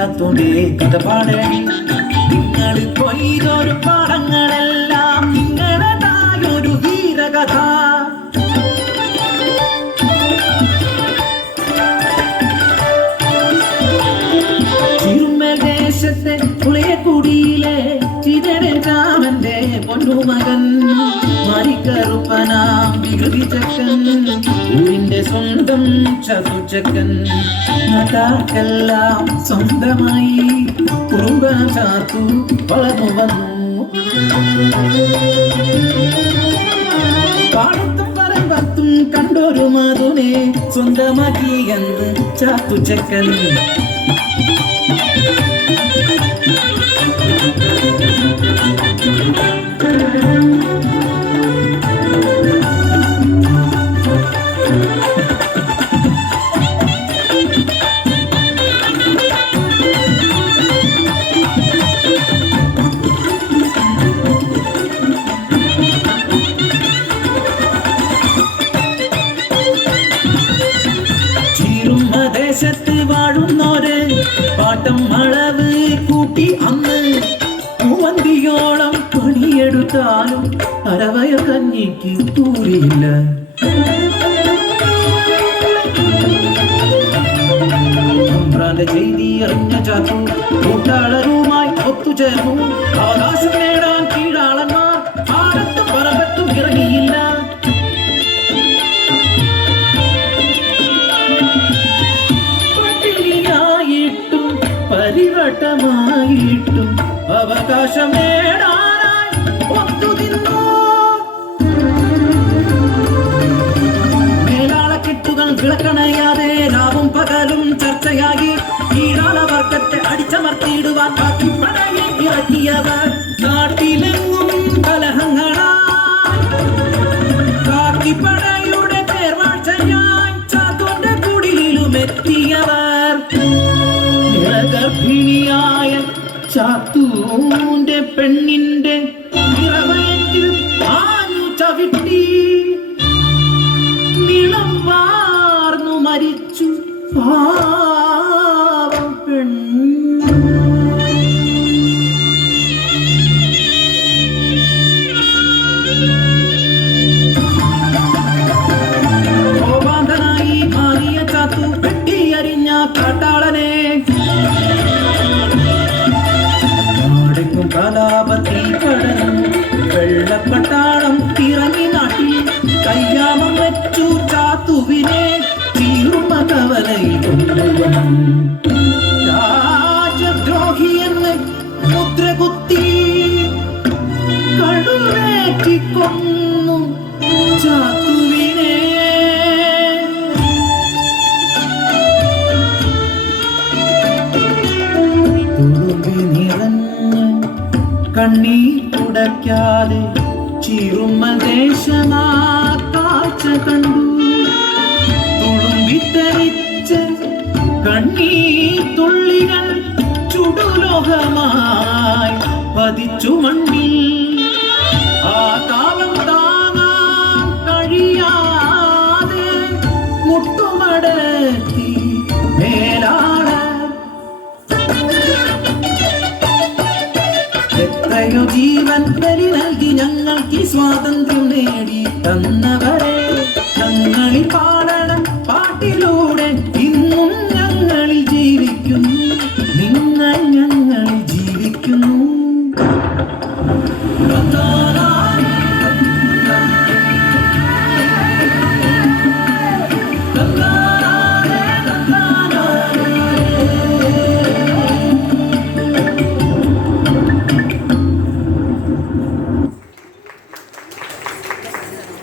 ചാത്തോന്റെ കഥ പാടണി. നിങ്ങൾ കൊയ്തൊരു പാടങ്ങളെല്ലാം നിങ്ങളതായൊരു വീരകഥ. ചിരുമദേശത്തെ പുളിയക്കുടിയിലെ ചിതരൻ രാമന്റെ പൊന്നുമകൻ മരിക്കറുപ്പനാം വികൃതി ചക്കൻ, ഊരിന്റെ സ്വന്തം ചതുചക്കൻ. നാട്ടാർക്കെല്ലാം സ്വന്തമായി കുറുമ്പ ചാത്തു വളർന്നു വന്നു. പാടത്തും പറമ്പത്തും കണ്ടൊരു മധുനെ സ്വന്തമാക്കിയെന്ന് ചാത്തുചക്കൻ. ദേശത്ത് വാഴുന്നോര് പാട്ടം അളവ് കൂട്ടി അന്ന് മൂവന്തിയോളം പണിയെടുത്താലും അരവയ കഞ്ഞിക്ക് കൂടിയില്ല. ചെയ്തി അറിഞ്ഞ ചാത്തു കൂട്ടാളരുമായി ഒത്തുചേർന്നു. അവകാശം നേടാൻ കീഴാളന്മാർ പാടത്തും പറമ്പത്തും ഇറങ്ങിയില്ല. പരിവട്ടമായിട്ടും അവകാശം നേടാനായി ഒത്തുനിന്നു. മേലാളക്കെട്ടുകൾ വിളക്കണയാതെ രാവും പകലും ചർച്ചയായി കീഴാളവർഗത്തെ അടിച്ചമർത്തിയിടുവാൻ കാക്കിപ്പടയെ ഇറക്കിയവർ. നാട്ടിലെങ്ങും കലഹങ്ങളായി കാക്കിപ്പടയുടെ പേർവാഴ്ചയായി ചാത്തോന്റെ കുടിലും എത്തിയവർ. ഗർഭിണിയായ ചാത്തൂന്റെ പെണ്ണിന്റെ നിറവയറ്റിൽ ആഞ്ഞു ചവിട്ടി നിളം വാർന്നു മരിച്ചു പാവം പെണ്ണ്. കോപാന്തനായി മാറിയ ചാത്തു വെട്ടിയരിഞ്ഞ കാട്ടാളനെ കലാപത്തിൽ കടന്നു. വെള്ളപ്പട്ടാളം തിറങ്ങി നാട്ടിൽ കയ്യാമം വെച്ചു ചാത്തുവിനെ ചീറുമ കവലയിൽ കൊണ്ടുവന്നു. രാജദ്രോഹിയെന്ന് മുദ്ര കുത്തി കടുവേറ്റിക്കൊന്നു ചാത്തുവിനെ. തുളുമ്പി നിറഞ്ഞ കണ്ണീർ തുടയ്ക്കാതെ ചിറുമദേശമാ കാഴ്ച കണ്ടു. തുളുമ്പിത്തരിച്ച കണ്ണീർ തുള്ളികൾ ചുടുലോഹമായി പതിച്ചു മണ്ണിൽ.